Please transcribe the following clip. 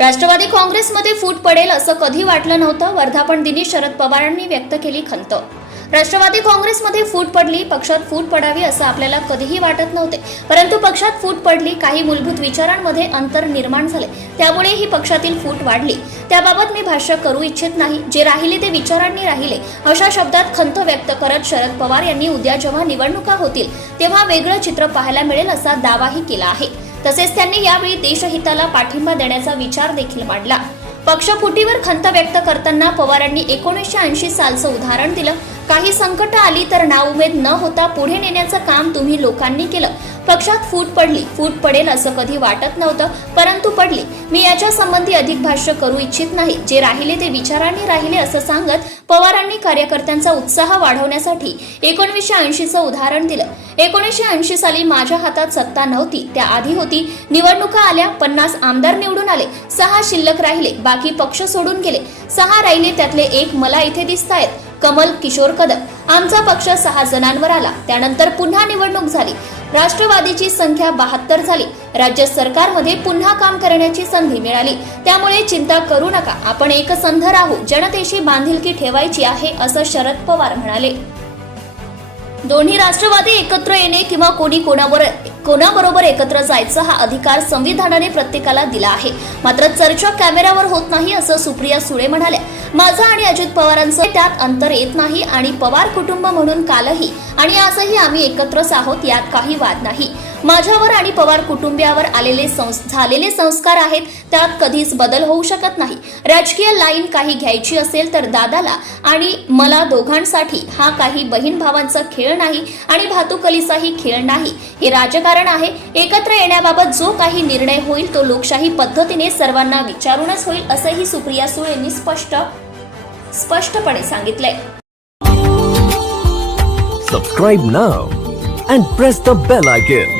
राष्ट्रवादी काँग्रेसमध्ये फूट पडेल असं कधी वाटलं नव्हतं? वर्धापन दिनी शरद पवारांनी व्यक्त केली खंत. राष्ट्रवादी काँग्रेसमध्ये फूट पडली पक्षात फूट पडावी असं आपल्याला कधीही वाटत नव्हते. परंतु पक्षात फूट पडली काही मूलभूत विचारांमध्ये अंतर निर्माण झाले. त्यामुळे ही पक्षातील फूट वाढली. त्याबाबत मी भाष्य करू इच्छित नाही. जे राहिले ते विचारांनी राहिले. अशा शब्दात खंत व्यक्त करत शरद पवार यांनी उद्या जेव्हा निवडणुका होतील तेव्हा वेगळं चित्र पाहायला मिळेल असा दावाही केला आहे. तसेच त्यांनी यावेळी देशहिताला पाठिंबा देण्याचा विचार देखील मांडला. पक्षफुटीवर खंत व्यक्त करताना पवारांनी एकोणीसशे ऐंशी सालचं उदाहरण दिलं. काही संकट आली तर नाउमेद न होता पुढे नेण्याचं काम तुम्ही लोकांनी केलं. पक्षात फूट पडली. फूट पडेल असं कधी वाटत नव्हतं परंतु पडली. मी याच्या संबंधी अधिक भाष्य करू इच्छित नाही. जे राहिले ते विचारांनी राहिले असं सांगत पवारांनी कार्यकर्त्यांचा उत्साह वाढवण्यासाठी एकोणीसशे ऐंशीचं उदाहरण दिलं. एकोणीसशे ऐंशी साली माझ्या हातात सत्ता नव्हती. त्याआधी होती. निवडणुका आल्या. पन्नास आमदार निवडून आले. सहा शिल्लक राहिले. बाकी पक्ष सोडून गेले. सहा राहिले. त्यातले एक मला इथे दिसतायत. कमल किशोर कदम. आमचा पक्ष सहा जणांवर आला. त्यानंतर पुन्हा निवडणूक झाली. राष्ट्रवादीची संख्या बहात्तर झाली. राज्य सरकारमध्ये पुन्हा काम करण्याची संधी मिळाली. त्यामुळे चिंता करू नका. आपण एकसंध राहू. जनतेशी बांधिलकी ठेवायची आहे असं शरद पवार म्हणाले. दोन्ही राष्ट्रवादी एकत्र येणे किंवा कोणी कोणावर कोणाबरोबर एकत्र जायचा हा अधिकार संविधानाने प्रत्येकाला दिला आहे. मात्र चर्चा कॅमेऱ्यावर होत नाही असं सुप्रिया सुळे म्हणाल्या. माझं आणि अजित पवारांचं त्यात अंतर येत नाही आणि पवार कुटुंब म्हणून कालही आणि आजही आम्ही एकत्रच आहोत यात काही वाद नाही. माझ्यावर आणि पवार कुटुंबियावर आलेले झालेले संस्कार आहेत त्यात कधीच बदल होऊ शकत नाही. राजकीय लाईन काही घ्यायची असेल तर दादाला आणि मला दोघांसाठी हा काही बहीण भावांचा खेळ नाही आणि भातुकलीचाही खेळ नाही. हे राजकारण आहे. एकत्र येण्याबाबत जो काही निर्णय होईल तो लोकशाही पद्धतीने सर्वांना विचारूनच होईल असंही सुप्रिया सुळेंनी स्पष्ट स्पष्टपणे सांगितलंय. Subscribe now and press the bell icon.